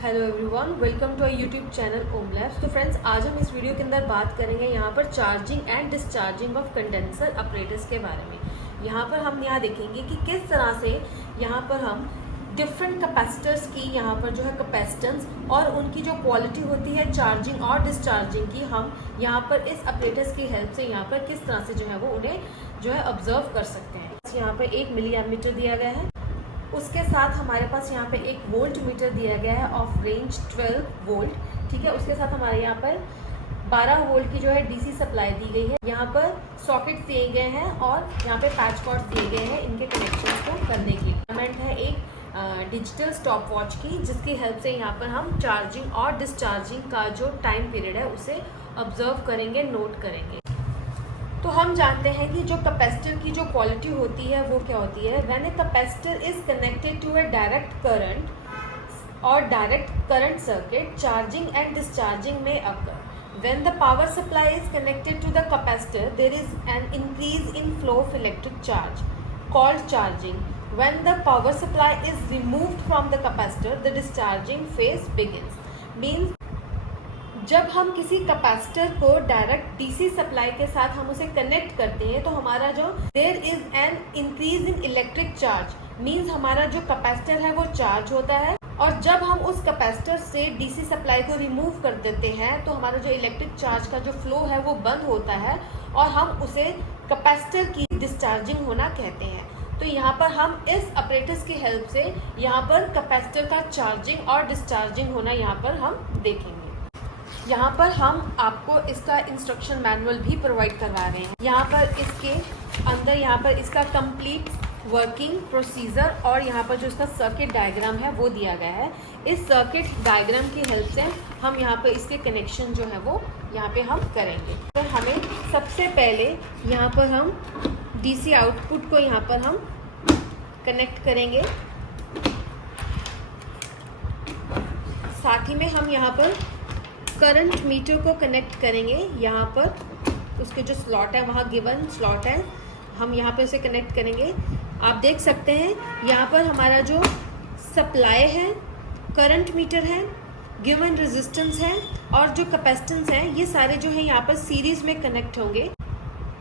Hello everyone, welcome to our YouTube channel Om labs. तो friends, आज हम इस वीडियो के अंदर बात करेंगे यहाँ पर charging and discharging of condenser apparatus के बारे में। यहाँ पर हम देखेंगे कि किस तरह से यहाँ पर हम डिफरेंट कैपेसिटर्स की यहाँ पर जो है कैपेसिटेंस और उनकी जो क्वालिटी होती है चार्जिंग और डिस्चार्जिंग की, हम यहाँ पर इस अपरेटस की हेल्प से यहाँ पर किस तरह से जो है वो उन्हें जो है ऑब्जर्व कर सकते हैं। यहाँ पर 1 मिली एमीटर दिया गया है, उसके साथ हमारे पास यहाँ पे एक वोल्ट मीटर दिया गया है ऑफ रेंज 12 वोल्ट। ठीक है, उसके साथ हमारे यहाँ पर 12 वोल्ट की जो है डीसी सप्लाई दी गई है। यहाँ पर सॉकेट दिए गए हैं और यहाँ पे पैच कॉर्ड दिए गए हैं इनके कनेक्शन को करने के लिए। पेमेंट है एक डिजिटल स्टॉप वॉच की, जिसकी हेल्प से यहाँ पर हम चार्जिंग और डिस्चार्जिंग का जो टाइम पीरियड है उसे ऑब्जर्व करेंगे, नोट करेंगे। तो हम जानते हैं कि जो कैपेसिटर की जो क्वालिटी होती है वो क्या होती है। When a capacitor is connected to a direct current और direct current circuit, charging and discharging में occur. When the power supply is connected to the capacitor, there is an increase in flow of electric charge called charging. When the power supply is removed from the capacitor, the discharging phase begins. Means जब हम किसी capacitor को direct DC supply के साथ हम उसे connect करते हैं तो हमारा जो there is an increase in electric charge, means हमारा जो कैपेसिटर है वो चार्ज होता है। और जब हम उस कैपेसिटर से डीसी सप्लाई को रिमूव कर देते हैं तो हमारा जो इलेक्ट्रिक चार्ज का जो फ्लो है वो बंद होता है और हम उसे कैपेसिटर की डिस्चार्जिंग होना कहते हैं। तो यहाँ पर हम इस अपरेटस की हेल्प से यहाँ पर कैपेसिटर का चार्जिंग और डिस्चार्जिंग होना यहाँ पर हम देखेंगे। यहाँ पर हम आपको इसका इंस्ट्रक्शन मैनुअल भी प्रोवाइड करवा रहे हैं। यहाँ पर इसके अंदर यहाँ पर इसका कंप्लीट वर्किंग प्रोसीजर और यहाँ पर जो इसका सर्किट डायग्राम है वो दिया गया है। इस सर्किट डायग्राम की हेल्प से हम यहाँ पर इसके कनेक्शन जो है वो यहाँ पे हम करेंगे। तो हमें सबसे पहले यहाँ पर हम डीसी आउटपुट को यहाँ पर हम कनेक्ट करेंगे। साथ ही में हम यहाँ पर करंट मीटर को कनेक्ट करेंगे। यहाँ पर उसके जो स्लॉट है वहाँ गिवन स्लॉट है, हम यहाँ पे उसे कनेक्ट करेंगे। आप देख सकते हैं यहाँ पर हमारा जो सप्लाई है, करंट मीटर है, गिवन रेजिस्टेंस है और जो कैपेसिटेंस है, ये सारे जो है यहाँ पर सीरीज में कनेक्ट होंगे।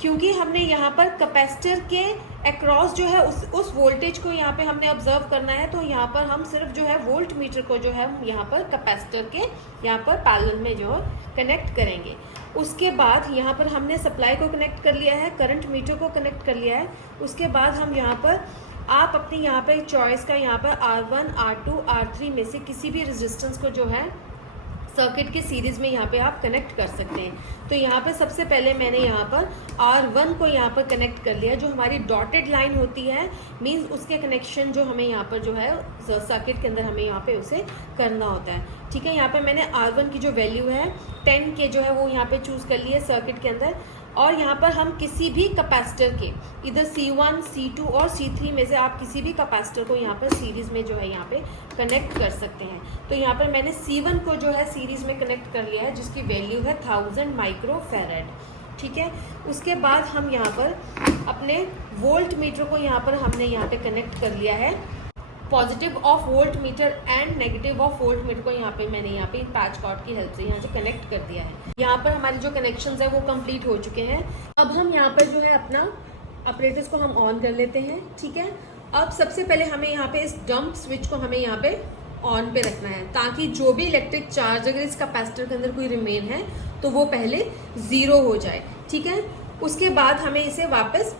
क्योंकि हमने यहाँ पर कैपेसिटर के अक्रॉस जो है उस वोल्टेज को यहाँ पे हमने ऑब्जर्व करना है, तो यहाँ पर हम सिर्फ जो है वोल्ट मीटर को जो है यहाँ पर कैपेसिटर के यहाँ पर पैरेलल में जो है कनेक्ट करेंगे। उसके बाद यहाँ पर हमने सप्लाई को कनेक्ट कर लिया है, करंट मीटर को कनेक्ट कर लिया है। उसके बाद हम यहाँ पर आप अपनी यहाँ पर चॉइस का यहाँ पर R1, R2, R3 में से किसी भी रेजिस्टेंस को जो है सर्किट के सीरीज में यहाँ पे आप कनेक्ट कर सकते हैं। तो यहाँ पे सबसे पहले मैंने यहाँ पर R1 को यहाँ पर कनेक्ट कर लिया। जो हमारी डॉटेड लाइन होती है, मींस उसके कनेक्शन जो हमें यहाँ पर जो है सर्किट के अंदर हमें यहाँ पे उसे करना होता है। ठीक है, यहाँ पे मैंने R1 की जो वैल्यू है 10 के जो है वो यहाँ पे चूज़ कर लिए सर्किट के अंदर। और यहाँ पर हम किसी भी कैपेसिटर के इधर C1, C2 और C3 में से आप किसी भी कैपेसिटर को यहाँ पर सीरीज़ में जो है यहाँ पे कनेक्ट कर सकते हैं। तो यहाँ पर मैंने C1 को जो है सीरीज़ में कनेक्ट कर लिया है, जिसकी वैल्यू है 1000 माइक्रोफैरेड। ठीक है, उसके बाद हम यहाँ पर अपने वोल्ट मीटर को यहाँ पर हमने यहाँ पे कनेक्ट कर लिया है। Positive of volt meter and negative of volt meter को यहाँ पे मैंने यहाँ पे पैच कॉर्ड की हेल्प से यहाँ से कनेक्ट कर दिया है। यहाँ पर हमारे जो कनेक्शंस है वो कंप्लीट हो चुके हैं। अब हम यहाँ पर जो है अपना अपरेटस को हम ऑन कर लेते हैं। ठीक है, अब सबसे पहले हमें यहाँ पे इस डंप स्विच को हमें यहाँ पे ऑन पे रखना है, ताकि जो भी इलेक्ट्रिक चार्ज अगर इस कैपेसिटर के अंदर कोई रिमेन है तो वो पहले 0 हो जाए। ठीक है, उसके बाद हमें इसे वापस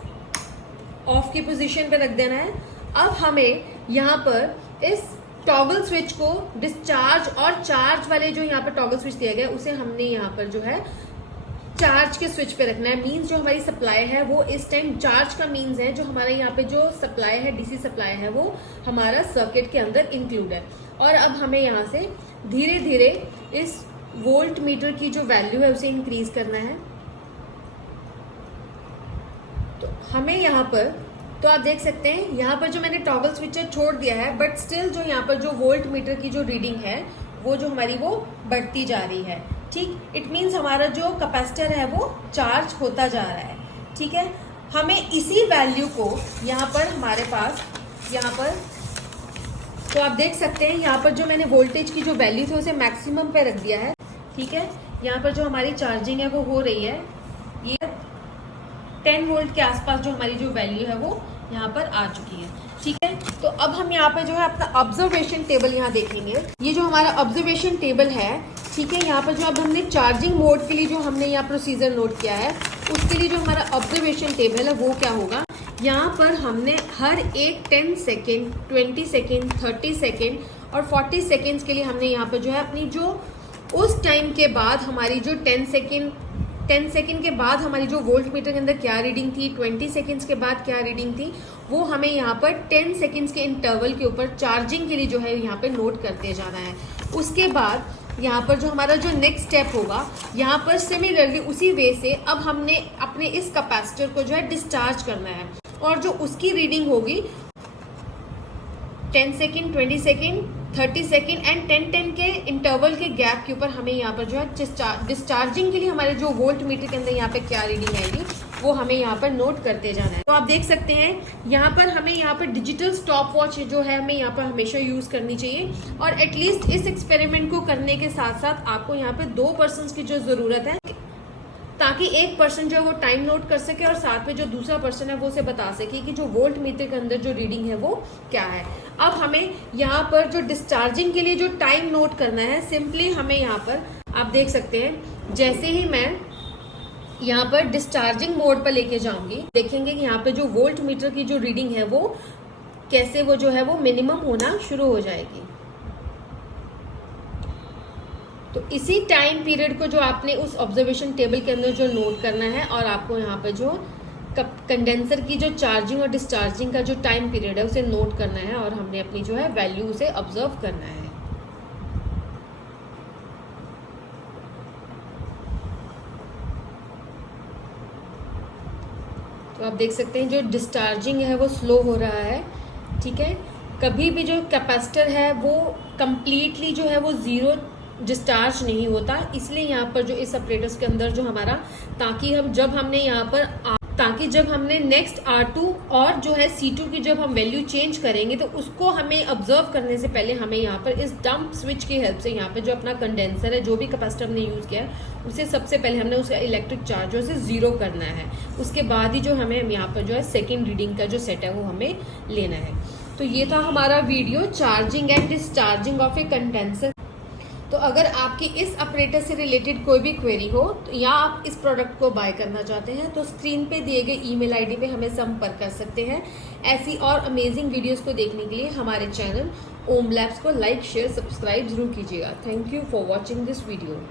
ऑफ की पोजीशन पे रख देना है। अब हमें यहाँ पर इस टॉगल स्विच को डिस्चार्ज और चार्ज वाले जो यहाँ पर टॉगल स्विच दिया गया है उसे हमने यहाँ पर जो है चार्ज के स्विच पे रखना है। मींस जो हमारी सप्लाई है वो इस टाइम चार्ज का मींस है, जो हमारा यहाँ पे जो सप्लाई है डीसी सप्लाई है वो हमारा सर्किट के अंदर इंक्लूड है। और अब हमें यहाँ से धीरे धीरे इस वोल्ट मीटर की जो वैल्यू है उसे इंक्रीज करना है। तो हमें यहाँ पर तो आप देख सकते हैं यहाँ पर जो मैंने टॉगल स्विचर छोड़ दिया है, बट स्टिल जो यहाँ पर जो वोल्ट मीटर की जो रीडिंग है वो जो हमारी वो बढ़ती जा रही है। ठीक, इट मीन्स हमारा जो कैपेसिटर है वो चार्ज होता जा रहा है। ठीक है, हमें इसी वैल्यू को यहाँ पर हमारे पास यहाँ पर तो आप देख सकते हैं यहाँ पर जो मैंने वोल्टेज की जो वैल्यू थी उसे मैक्सिमम पे रख दिया है। ठीक है, यहाँ पर जो हमारी चार्जिंग है वो हो रही है, ये 10 वोल्ट के आसपास जो हमारी जो वैल्यू है वो यहाँ पर आ चुकी है। ठीक है, तो अब हम यहाँ पे जो है अपना ऑब्जर्वेशन टेबल यहाँ देखेंगे। ये जो हमारा ऑब्जर्वेशन टेबल है, ठीक है, यहाँ पर जो अब हमने चार्जिंग मोड के लिए जो हमने यहाँ प्रोसीजर नोट किया है, उसके लिए जो हमारा ऑब्जर्वेशन टेबल है वो क्या होगा, यहाँ पर हमने हर एक 10 सेकेंड, 20 सेकेंड, 30 सेकेंड और 40 सेकेंड्स के लिए हमने यहाँ पर जो है अपनी जो उस टाइम के बाद हमारी जो 10 सेकेंड के बाद हमारी जो वोल्ट मीटर के अंदर क्या रीडिंग थी, 20 सेकेंड्स के बाद क्या रीडिंग थी, वो हमें यहाँ पर 10 सेकेंड्स के इंटरवल के ऊपर चार्जिंग के लिए जो है यहाँ पे नोट करते जाना है। उसके बाद यहाँ पर जो हमारा जो नेक्स्ट स्टेप होगा, यहाँ पर सिमिलरली उसी वे से अब हमने अपने इस कैपेसिटर को जो है डिस्चार्ज करना है और जो उसकी रीडिंग होगी 10 सेकेंड, 20 सेकेंड, 30 सेकेंड एंड 10 के इंटरवल के गैप के ऊपर हमें यहाँ पर जो है डिस्चार्जिंग के लिए हमारे जो वोल्ट मीटर के अंदर यहाँ पे क्या रीडिंग आएगी वो हमें यहाँ पर नोट करते जाना है। तो आप देख सकते हैं यहाँ पर हमें यहाँ पर डिजिटल स्टॉप वॉच जो है हमें यहाँ पर हमेशा यूज करनी चाहिए और एटलीस्ट इस एक्सपेरिमेंट को करने के साथ साथ आपको यहाँ पे 2 पर्सन्स की जो जरूरत है, ताकि एक पर्सन जो है वो टाइम नोट कर सके और साथ में जो दूसरा पर्सन है वो उसे बता सके कि जो वोल्ट मीटर के अंदर जो रीडिंग है वो क्या है। अब हमें यहाँ पर जो डिस्चार्जिंग के लिए जो टाइम नोट करना है, सिंपली हमें यहाँ पर आप देख सकते हैं, जैसे ही मैं यहाँ पर डिस्चार्जिंग मोड पर लेके जाऊंगी, देखेंगे कि यहाँ पे जो वोल्ट मीटर की जो रीडिंग है वो कैसे वो जो है वो मिनिमम होना शुरू हो जाएगी। तो इसी टाइम पीरियड को जो आपने उस ऑब्जर्वेशन टेबल के अंदर जो नोट करना है और आपको यहाँ पे जो कंडेंसर की जो चार्जिंग और डिस्चार्जिंग का जो टाइम पीरियड है उसे नोट करना है और हमने अपनी जो है वैल्यू उसे ऑब्जर्व करना है। तो आप देख सकते हैं जो डिस्चार्जिंग है वो स्लो हो रहा है। ठीक है, कभी भी जो कैपेसिटर है वो कंप्लीटली जो है वो जीरो डिस्चार्ज नहीं होता, इसलिए यहाँ पर जो इस ऑपरेटर्स के अंदर जो हमारा ताकि जब हमने नेक्स्ट R2 और जो है C2 की जब हम वैल्यू चेंज करेंगे तो उसको हमें ऑब्जर्व करने से पहले हमें यहाँ पर इस डंप स्विच की हेल्प से यहाँ पे जो अपना कंडेंसर है, जो भी कैपेसिटर हमने यूज किया है, उसे सबसे पहले हमने उसका इलेक्ट्रिक चार्ज उसे 0 करना है। उसके बाद ही जो हमें यहाँ पर जो है सेकेंड रीडिंग का जो सेट है वो हमें लेना है। तो ये था हमारा video charging and discharging of A condenser. तो अगर आपकी इस ऑपरेटर से रिलेटेड कोई भी क्वेरी हो तो या आप इस प्रोडक्ट को बाय करना चाहते हैं तो स्क्रीन पे दिए गए ईमेल आईडी पे हमें संपर्क कर सकते हैं। ऐसी और अमेजिंग वीडियोस को देखने के लिए हमारे चैनल ओम लैब्स को लाइक, शेयर, सब्सक्राइब जरूर कीजिएगा। Thank you for watching this video.